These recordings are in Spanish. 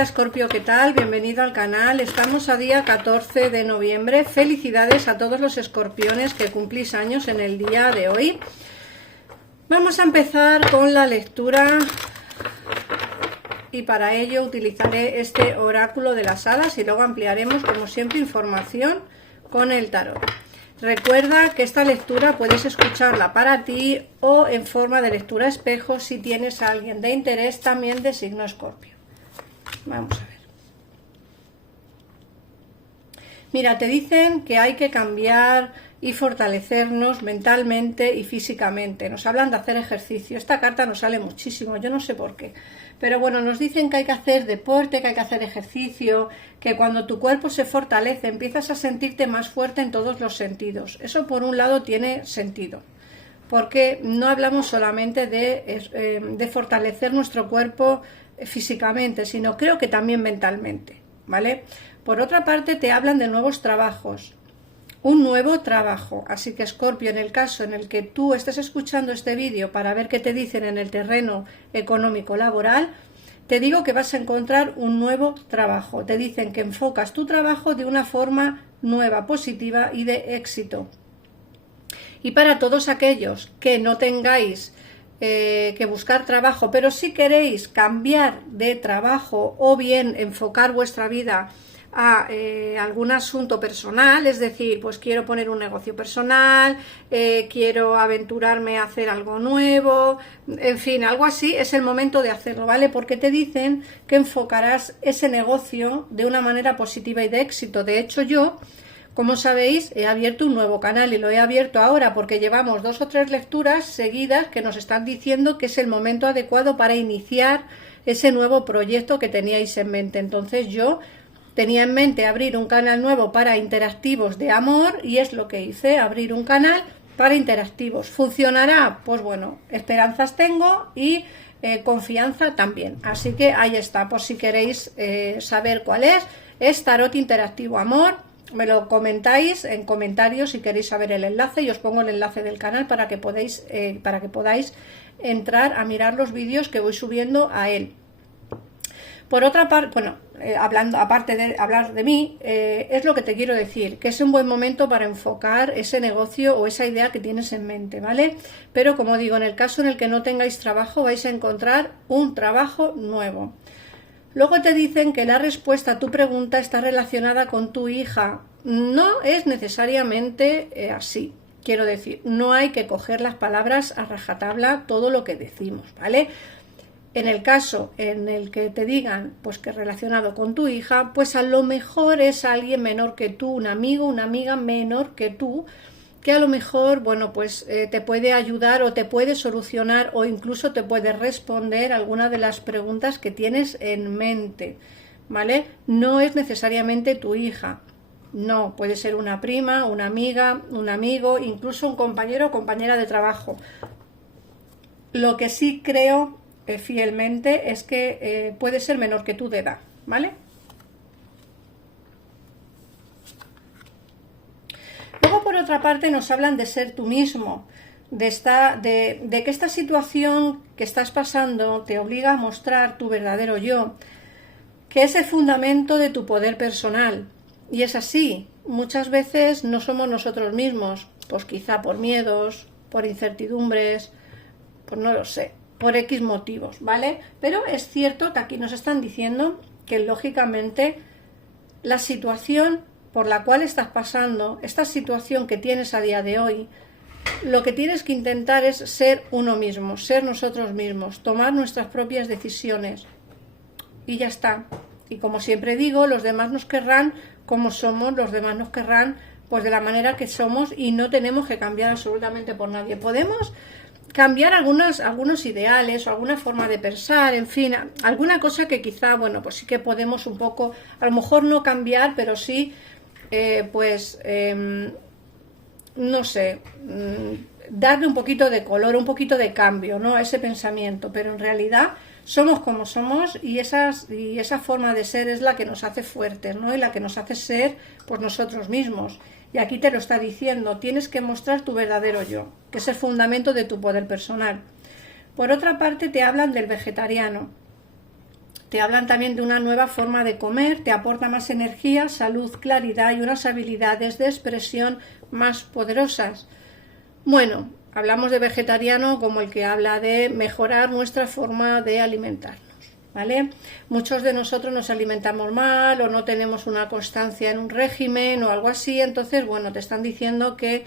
Hola Escorpio, ¿qué tal? Bienvenido al canal. Estamos a día 14 de noviembre. Felicidades a todos los escorpiones que cumplís años en el día de hoy. Vamos a empezar con la lectura y para ello utilizaré este oráculo de las hadas y luego ampliaremos, como siempre, información con el tarot. Recuerda que esta lectura puedes escucharla para ti o en forma de lectura espejo si tienes a alguien de interés también de signo Escorpio. Vamos a ver. Mira, te dicen que hay que cambiar y fortalecernos mentalmente y físicamente. Nos hablan de hacer ejercicio. Esta carta nos sale muchísimo, yo no sé por qué. Pero bueno, nos dicen que hay que hacer deporte, que hay que hacer ejercicio, que cuando tu cuerpo se fortalece empiezas a sentirte más fuerte en todos los sentidos. Eso por un lado tiene sentido, porque no hablamos solamente de fortalecer nuestro cuerpo físicamente, sino creo que también mentalmente, ¿vale? Por otra parte te hablan de nuevos trabajos, un nuevo trabajo, así que Escorpio, en el caso en el que tú estés escuchando este vídeo para ver qué te dicen en el terreno económico laboral, te digo que vas a encontrar un nuevo trabajo. Te dicen que enfocas tu trabajo de una forma nueva, positiva y de éxito. Y para todos aquellos que no tengáis que buscar trabajo, pero si queréis cambiar de trabajo o bien enfocar vuestra vida a algún asunto personal, es decir, pues quiero poner un negocio personal, quiero aventurarme a hacer algo nuevo, en fin, algo así, es el momento de hacerlo, ¿vale? Porque te dicen que enfocarás ese negocio de una manera positiva y de éxito. De hecho, yo, como sabéis, he abierto un nuevo canal y lo he abierto ahora porque llevamos 2 o 3 lecturas seguidas que nos están diciendo que es el momento adecuado para iniciar ese nuevo proyecto que teníais en mente. Entonces yo tenía en mente abrir un canal nuevo para interactivos de amor y es lo que hice, abrir un canal para interactivos. ¿Funcionará? Pues bueno, esperanzas tengo y confianza también. Así que ahí está, por si queréis saber cuál es Tarot Interactivo Amor. Me lo comentáis en comentarios si queréis saber el enlace y os pongo el enlace del canal para que podáis entrar a mirar los vídeos que voy subiendo a él. Por otra parte, bueno, aparte de hablar de mí, es lo que te quiero decir, que es un buen momento para enfocar ese negocio o esa idea que tienes en mente, ¿vale? Pero como digo, en el caso en el que no tengáis trabajo, vais a encontrar un trabajo nuevo. Luego te dicen que la respuesta a tu pregunta está relacionada con tu hija. No es necesariamente así. Quiero decir, no hay que coger las palabras a rajatabla todo lo que decimos, ¿vale? En el caso en el que te digan pues que relacionado con tu hija, pues a lo mejor es alguien menor que tú, un amigo, una amiga menor que tú, que a lo mejor, bueno, pues te puede ayudar o te puede solucionar o incluso te puede responder alguna de las preguntas que tienes en mente, ¿vale? No es necesariamente tu hija, no, puede ser una prima, una amiga, un amigo, incluso un compañero o compañera de trabajo. Lo que sí creo fielmente es que puede ser menor que tú de edad, ¿vale? Luego, por otra parte, nos hablan de ser tú mismo, de que esta situación que estás pasando te obliga a mostrar tu verdadero yo, que es el fundamento de tu poder personal. Y es así, muchas veces no somos nosotros mismos, pues quizá por miedos, por incertidumbres, pues no lo sé, por X motivos, ¿vale? Pero es cierto que aquí nos están diciendo que lógicamente la situación por la cual estás pasando, esta situación que tienes a día de hoy, lo que tienes que intentar es ser uno mismo, ser nosotros mismos, tomar nuestras propias decisiones y ya está. Y como siempre digo, los demás nos querrán como somos, los demás nos querrán pues de la manera que somos y no tenemos que cambiar absolutamente por nadie. Podemos cambiar algunos ideales o alguna forma de pensar, en fin, alguna cosa que quizá, bueno, pues sí que podemos un poco, a lo mejor no cambiar, pero sí no sé, darle un poquito de color, un poquito de cambio, ¿no?, a ese pensamiento, pero en realidad somos como somos y esa forma de ser es la que nos hace fuertes, ¿no?, y la que nos hace ser pues nosotros mismos. Y aquí te lo está diciendo, tienes que mostrar tu verdadero yo, que es el fundamento de tu poder personal. Por otra parte te hablan del vegetariano. Te hablan también de una nueva forma de comer, te aporta más energía, salud, claridad y unas habilidades de expresión más poderosas. Bueno, hablamos de vegetariano como el que habla de mejorar nuestra forma de alimentarnos, ¿vale? Muchos de nosotros nos alimentamos mal o no tenemos una constancia en un régimen o algo así, entonces, bueno, te están diciendo que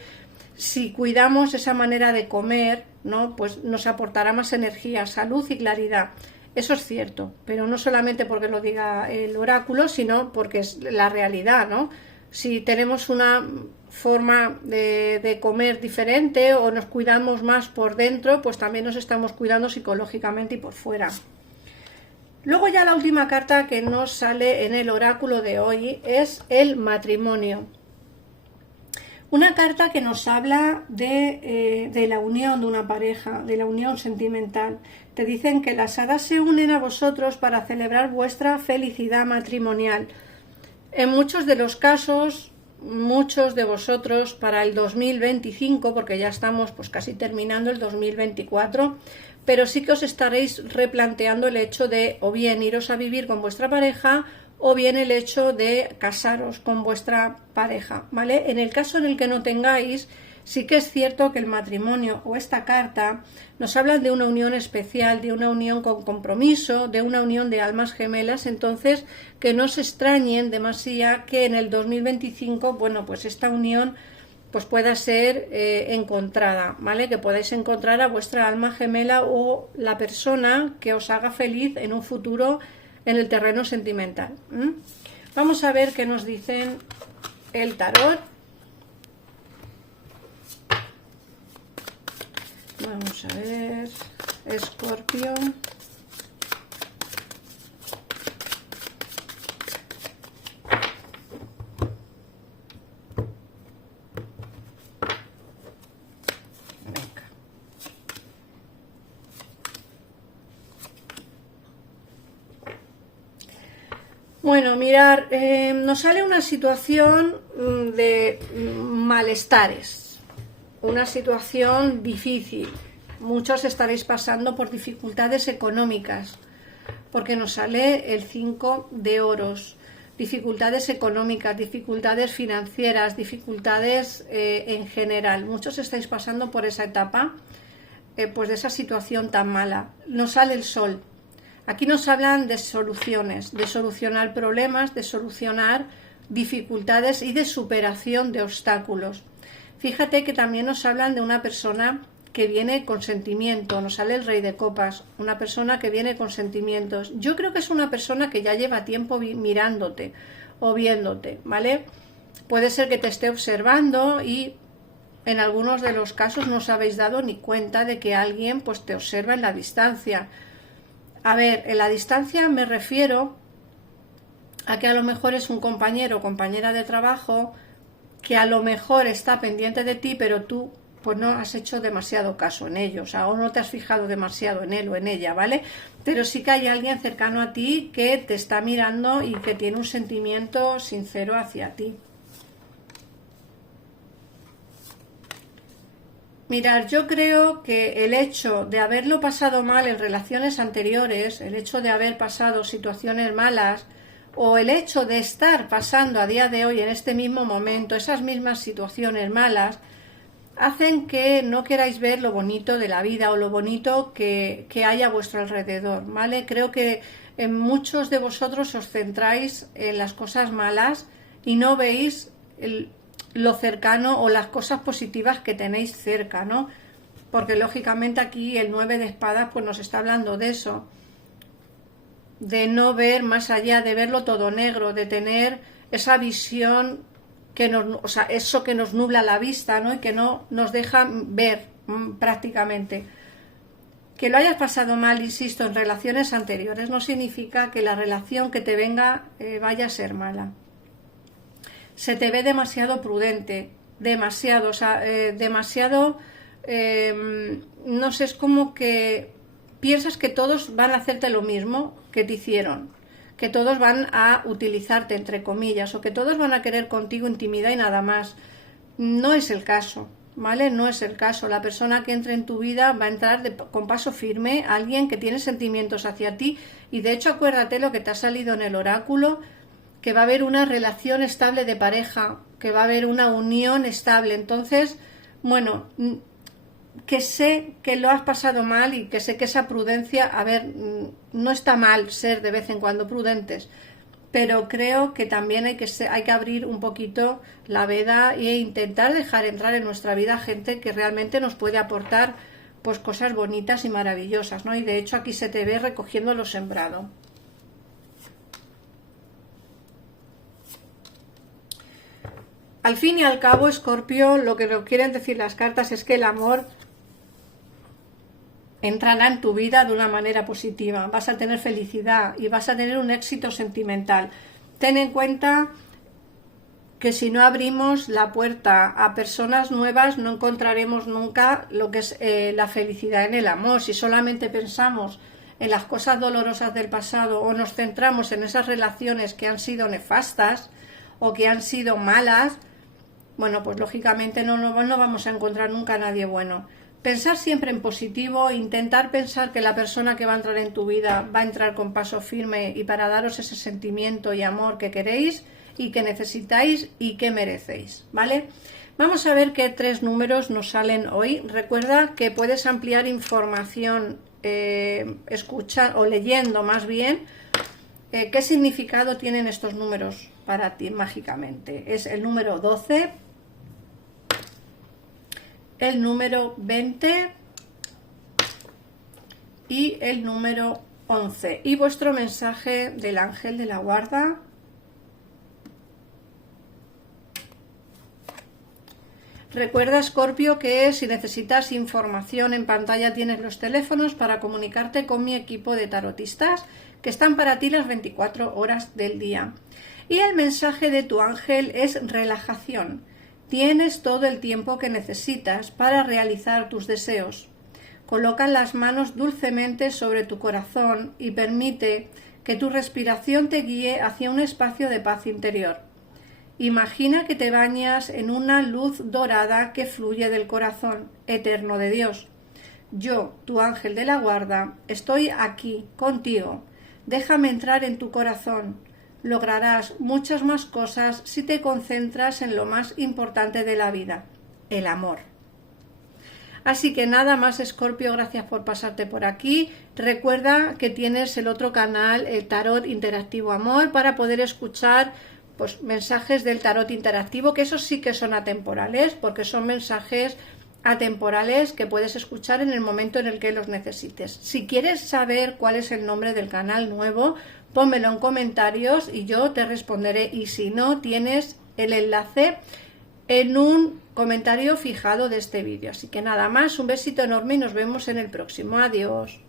si cuidamos esa manera de comer, ¿no? Pues nos aportará más energía, salud y claridad. Eso es cierto, pero no solamente porque lo diga el oráculo, sino porque es la realidad, ¿no? Si tenemos una forma de comer diferente o nos cuidamos más por dentro, pues también nos estamos cuidando psicológicamente y por fuera. Luego ya la última carta que nos sale en el oráculo de hoy es el matrimonio. Una carta que nos habla de la unión de una pareja, de la unión sentimental. Te dicen que las hadas se unen a vosotros para celebrar vuestra felicidad matrimonial. En muchos de los casos, muchos de vosotros para el 2025, porque ya estamos pues casi terminando el 2024, pero sí que os estaréis replanteando el hecho de o bien iros a vivir con vuestra pareja o bien el hecho de casaros con vuestra pareja, ¿vale? En el caso en el que no tengáis, sí que es cierto que el matrimonio o esta carta nos hablan de una unión especial, de una unión con compromiso, de una unión de almas gemelas, entonces que no se extrañen demasiado que en el 2025, bueno, pues esta unión pues pueda ser encontrada, ¿vale? Que podáis encontrar a vuestra alma gemela o la persona que os haga feliz en un futuro en el terreno sentimental. Vamos a ver qué nos dicen el tarot. Vamos a ver, Escorpio. Bueno, mirar, nos sale una situación de malestares, una situación difícil. Muchos estaréis pasando por dificultades económicas, porque nos sale el 5 de oros. Dificultades económicas, dificultades financieras, dificultades en general. Muchos estáis pasando por esa etapa, pues de esa situación tan mala. Nos sale el sol. Aquí nos hablan de soluciones, de solucionar problemas, de solucionar dificultades y de superación de obstáculos. Fíjate que también nos hablan de una persona que viene con sentimiento, nos sale el Rey de Copas, una persona que viene con sentimientos. Yo creo que es una persona que ya lleva tiempo mirándote o viéndote, ¿vale? Puede ser que te esté observando y en algunos de los casos no os habéis dado ni cuenta de que alguien pues te observa en la distancia. A ver, en la distancia me refiero a que a lo mejor es un compañero o compañera de trabajo que a lo mejor está pendiente de ti, pero tú pues no has hecho demasiado caso en ello, o sea, o no te has fijado demasiado en él o en ella, ¿vale? Pero sí que hay alguien cercano a ti que te está mirando y que tiene un sentimiento sincero hacia ti. Mirad, yo creo que el hecho de haberlo pasado mal en relaciones anteriores, el hecho de haber pasado situaciones malas o el hecho de estar pasando a día de hoy en este mismo momento esas mismas situaciones malas hacen que no queráis ver lo bonito de la vida o lo bonito que hay a vuestro alrededor, ¿vale? Creo que en muchos de vosotros os centráis en las cosas malas y no veis lo cercano o las cosas positivas que tenéis cerca, ¿no? Porque lógicamente aquí el 9 de espadas pues nos está hablando de eso, de no ver más allá, de verlo todo negro, de tener esa visión que nos, o sea, eso que nos nubla la vista, ¿no? Y que no nos deja ver prácticamente. Que lo hayas pasado mal, insisto, en relaciones anteriores no significa que la relación que te venga vaya a ser mala. Se te ve demasiado prudente, demasiado, o sea, demasiado, no sé, es como que piensas que todos van a hacerte lo mismo que te hicieron, que todos van a utilizarte, entre comillas, o que todos van a querer contigo intimidad y nada más. No es el caso. ¿vale? No es el caso. La persona que entre en tu vida va a entrar con paso firme, alguien que tiene sentimientos hacia ti, y de hecho acuérdate lo que te ha salido en el oráculo, que va a haber una relación estable de pareja, que va a haber una unión estable. Entonces, bueno, que sé que lo has pasado mal y que sé que esa prudencia, a ver, no está mal ser de vez en cuando prudentes, pero creo que también hay que abrir un poquito la veda e intentar dejar entrar en nuestra vida gente que realmente nos puede aportar pues cosas bonitas y maravillosas, ¿no? Y de hecho aquí se te ve recogiendo lo sembrado. Al fin y al cabo, Escorpio, lo que nos quieren decir las cartas es que el amor entrará en tu vida de una manera positiva, vas a tener felicidad y vas a tener un éxito sentimental. Ten en cuenta que si no abrimos la puerta a personas nuevas no encontraremos nunca lo que es la felicidad en el amor. Si solamente pensamos en las cosas dolorosas del pasado o nos centramos en esas relaciones que han sido nefastas o que han sido malas, bueno, pues lógicamente no vamos a encontrar nunca a nadie bueno. Pensar siempre en positivo, intentar pensar que la persona que va a entrar en tu vida va a entrar con paso firme y para daros ese sentimiento y amor que queréis y que necesitáis y que merecéis, ¿vale? Vamos a ver qué 3 números nos salen hoy. Recuerda que puedes ampliar información escuchando o leyendo más bien qué significado tienen estos números para ti mágicamente. Es el número 12, el número 20 y el número 11. Y vuestro mensaje del ángel de la guarda. Recuerda, Escorpio, que si necesitas información en pantalla tienes los teléfonos para comunicarte con mi equipo de tarotistas que están para ti las 24 horas del día. Y el mensaje de tu ángel es relajación. Tienes todo el tiempo que necesitas para realizar tus deseos. Coloca las manos dulcemente sobre tu corazón y permite que tu respiración te guíe hacia un espacio de paz interior. Imagina que te bañas en una luz dorada que fluye del corazón eterno de Dios. Yo, tu ángel de la guarda, estoy aquí contigo. Déjame entrar en tu corazón. Lograrás muchas más cosas si te concentras en lo más importante de la vida, el amor. Así que nada más, Escorpio, gracias por pasarte por aquí. Recuerda que tienes el otro canal, el Tarot Interactivo Amor, para poder escuchar pues mensajes del tarot interactivo, que esos sí que son atemporales, porque son mensajes atemporales que puedes escuchar en el momento en el que los necesites. Si quieres saber cuál es el nombre del canal nuevo, pónmelo en comentarios y yo te responderé, y si no, tienes el enlace en un comentario fijado de este vídeo. Así que nada más, un besito enorme y nos vemos en el próximo. Adiós.